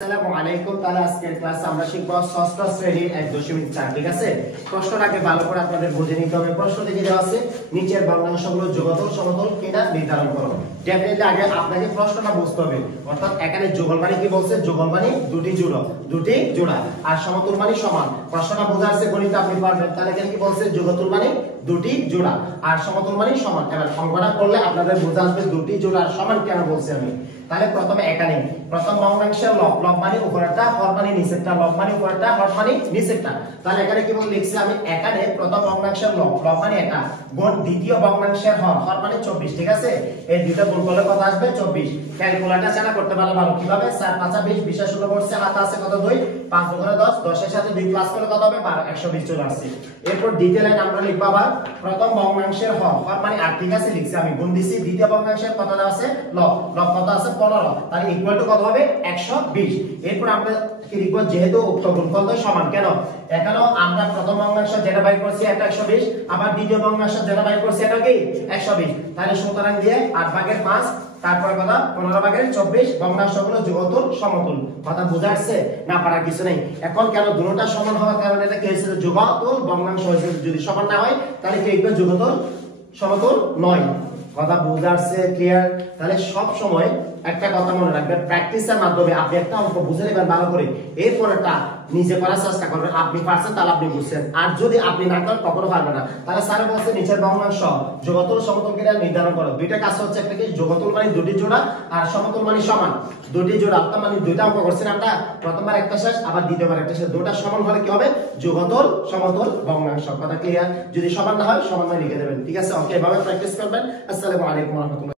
আসসালামু আলাইকুম। তাহলে আজকের ক্লাসে আমরা শিখব ষষ্ঠ শ্রেণীর 1.4। ঠিক আছে, প্রশ্নটাকে ভালো করে আপনাদের বুঝে নিতে হবে। প্রশ্ন দেখে দেওয়া আছে নিচের ভগ্নাংশগুলো যুগতল সমতল কিনা নির্ধারণ করো। ডেফিনেটলি আগে আপনাকে প্রশ্নটা বুঝতে হবে। অর্থাৎ এখানে যুগল মানে কি বলছে? যুগল মানে দুটি জোড়া আর সমতুল মানে সমান। প্রশ্নটা বোঝা আছে, গণিত আপনি পারবেন। তাহলে এখানে কি বলছে? যুগতুল মানে দুটি জোড়া আর সমতুল মানে সমান। এবার অঙ্কটা করলে আপনাদের বোঝা আসবে দুটি জোড়া আর সমান কেন বলছি আমি। তাহলে প্রথমে এখানে প্রথম ভগ্নাংশের লব মানে উপরেরটা, হর মানে নিচেরটা। লব মানে উপরেরটা, হর মানে নিচেরটা। তাহলে এখানে কি বল লিখছি আমি? এখানে প্রথম ভগ্নাংশের লব মানে এটা গুণ দ্বিতীয় ভগ্নাংশের হর মানে 24। ঠিক আছে, এই দুটো গুণ করলে কত আসবে? 24। ক্যালকুলেটর ছাড়া করতে পারলে ভালো। কিভাবে? 4 5 20 20 এর 16 করছে, হাতে আছে কত? 2। 5 2 করে 10, 10 এর সাথে 2 প্লাস করলে কত হবে? 12। 120 চলে আসছে। এরপর দ্বিতীয় লাইন আমরা লিখব আবার প্রথম ভগ্নাংশের হর মানে 8। ঠিক আছে, লিখছি আমি, গুণ দিছি দ্বিতীয় ভগ্নাংশের কত আছে? লব কত আছে? 15। তাহলে ইকুয়াল টু কত হবে? 120। এরপর আমরা কি লিখব? যেহেতু উক্ত গুণফল তো সমান, কেন এখানেও আমরা প্রথম ভগ্নাংশ যেটা বাই করছি এটা 120, আবার দ্বিতীয় ভগ্নাংশ যেটা বাই করছি এটা কি 120। তাহলে সুতরাং দিয়ে 8 ভাগের 5, তারপর কথা 15 ভাগের 24, ভগ্নাংশগুলো যুগতুল সমতুল। কথা বোঝা যাচ্ছে? না পারার কিছু নেই। এখন কেন দুটোটা সমান হওয়ার কারণে এটা কি হয়েছে? যুগতুল ভগ্নাংশ হয়েছে। যদি সমান না হয় তাহলে কি হবে? যুগতুল সমতুল নয়। কথা বোঝা যাচ্ছে? ক্লিয়ার? তাহলে সব সময় একটা কথা মনে রাখবেন, প্র্যাকটিসের মাধ্যমে আপনি একটা অঙ্ক বুঝে নেবেন ভালো করে, এরপরটা নিজে করার চেষ্টা করবেন। আপনি পারছেন তাহলে আপনি বুঝছেন, আর যদি আপনি না করেন কখনো পারবেন না। তাহলে স্যার বলছে নিচের ভগ্নাংশ যুগতুল সমতুল কিনা নির্ধারণ করো। দুইটা কাজ হচ্ছে, একটা কি যুগতুল মানে দুটি জোড়া আর সমতুল মানে সমান। দুটি জোড়া তার মানে দুইটা অঙ্ক করছেন আমরা, প্রথমবার একটা শেষ, আবার দ্বিতীয়বার একটা শেষ। দুটো সমান হলে কি হবে? যুগতুল সমতুল ভগ্নাংশ। কথা ক্লিয়ার? যদি সমান না হয় সমান মানে লিখে দেবেন। ঠিক আছে, ওকে, এভাবে প্র্যাকটিস করবেন। আসসালামু আলাইকুম ওয়া রাহমাতুল্লাহ।